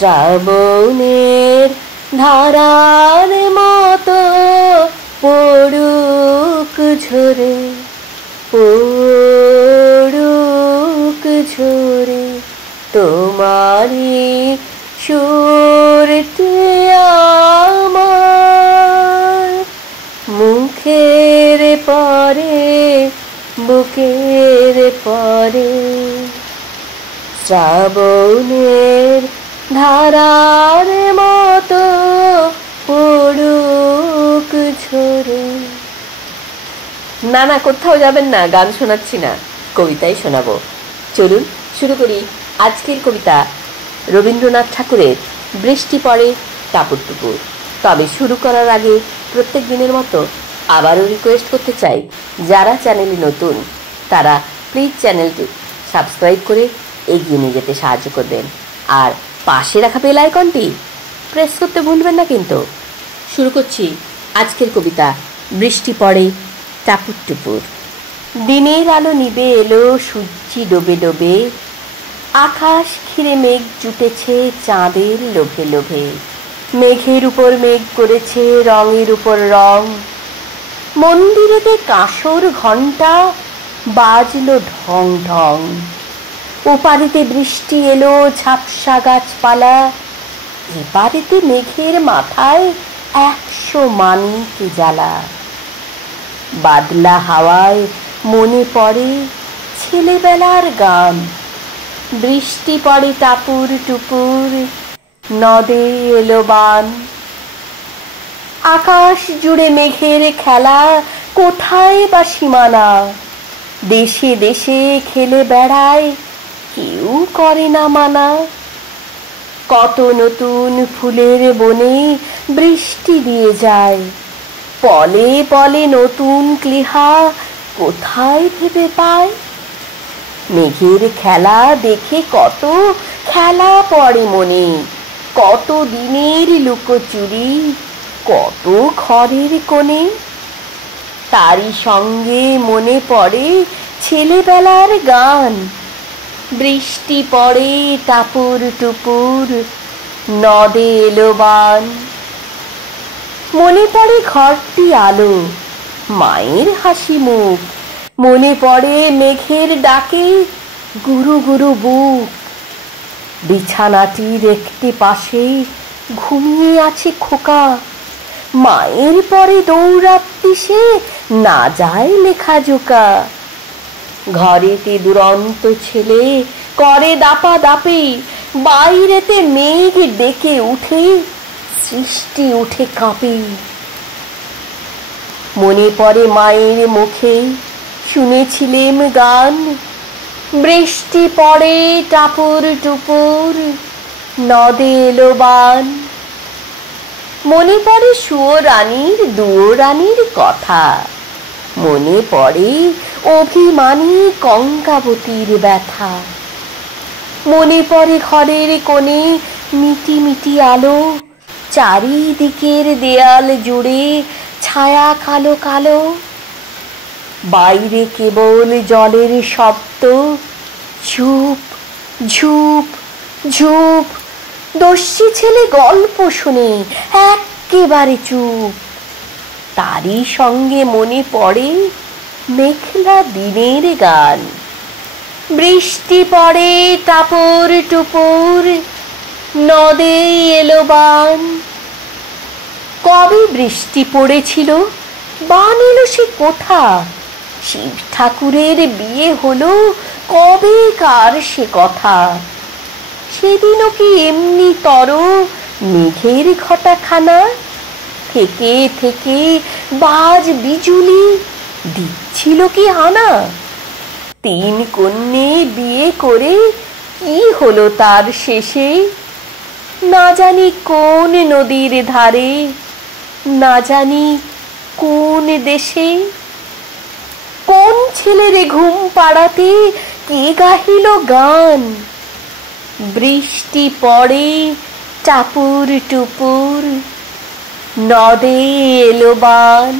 শ্রাবণের ধারার মতো পড়ুক ঝরে, পড়ুক ঝরে তোমারি সুরটি আমার মুখের পরে, বুকের পরে। শ্রাবণের ধারার মতো পড়ুক ঝরে। না না, কোথাও যাবেন না, গান শোনাচ্ছি না, কবিতাই শোনাবো। চলুন শুরু করি আজকের কবিতা রবীন্দ্রনাথ ঠাকুরের বৃষ্টি পড়ে টাপুর টুপুর। তবে শুরু করার আগে প্রত্যেক দিনের মতো আবারও রিকোয়েস্ট করতে চাই, যারা চ্যানেলে নতুন তারা প্লিজ চ্যানেলটি সাবস্ক্রাইব করে এগিয়ে নিয়ে যেতে সাহায্য করবেন, আর পাশে রাখা বেল আইকনটি প্রেস করতে ভুলবেন না কিন্তু। শুরু করছি আজকের কবিতা বৃষ্টি পড়ে টাপুর টুপুর। দিনের আলো নিবে এলো, সূর্যি ডোবে ডোবে, আকাশ ঘিরে মেঘ জুটেছে চাঁদের লোভে লোভে। মেঘের উপর মেঘ করেছে রঙের উপর রং, মন্দিরেতে কাঁসর ঘণ্টা বাজলো ঢং ঢং। ওপারেতে বৃষ্টি এলো ঝাপসা গাছপালা, এপারেতে মেঘের মাথায় 100 মানিক জ্বালা। বাদলা হাওয়ায় মনে পড়ে ছেলেবেলার গান, বৃষ্টি পড়ে টাপুর টুপুর, নদে এলো বান। আকাশ জুড়ে মেঘের খেলা, কোথায় বা সীমানা, দেশে দেশে খেলে বেড়ায়, কেউ করে না মানা। কত নতুন ফুলের বনে বৃষ্টি দিয়ে যায়, পলে পলে নতুন ক্লিহা কোথায় ভেবে পায়। মেঘের খেলা দেখে কত খেলা পড়ে মনে, কত দিনের লুকোচুরি, কত ঘরের কোণে। তারই সঙ্গে মনে পড়ে ছেলেবেলার গান, বৃষ্টি পড়ে টাপুর টুপুর, নদে এলো বান। মনে পড়ে ঘরটি আলো, মায়ের হাসি মুখ, মনে পড়ে মেঘের ডাকে গুরু গুরু বুক। বিছানাটির একটি পাশে ঘুমিয়ে আছে খোকা, মায়ের পরে দৌড়াচ্ছি সে না যায় লেখা জোকা। ঘরেতে দুরন্ত ছেলে করে দাপা দাপি, বাইরেতে মেঘ ডেকে উঠে সৃষ্টি উঠে কাঁপে। মনে পড়ে মায়ের মুখে শুনেছিলেম গান, বৃষ্টি পড়ে টাপুর টুপুর, নদে এলো বান। মনে পড়ে সুয়ো রানীর দুয়ো রানীর কথা, মনে পড়ে অভিমানী কঙ্কাবতীর ব্যথা। মনে পড়ে ঘরের কোণে মিটি মিটি আলো, চারিদিকের দেয়াল জুড়ে ছায়া কালো কালো। বাইরে কেবল জলের শব্দ, ঝুপ ঝুপ ঝুপ। দস্যি ছেলে গল্প শুনে একেবারে চুপ, তারই সঙ্গে মনে পড়ে মেঘলা দিনের গান, বৃষ্টি পড়ে টাপুর টুপুর, নদে এলো বান। কবে বৃষ্টি পড়েছিল, বান এলো সে কোথা, শিব ঠাকুরের বিয়ে হলো কবে কার সে কথা। সেদিনও কি এমনি তর মেঘের ঘটাখানা, থেকে থেকে বাজ বিজুলি দিচ্ছিল কি হানা। 3 কন্যে বিয়ে করে কি হলো তার শেষে, না জানি কোন নদীর ধারে, না জানি কোন দেশে। কোন ছেলের ঘুম পাড়াতে কে গাহিল গান, বৃষ্টি পড়ে টাপুর টুপুর, নদে এলো বান।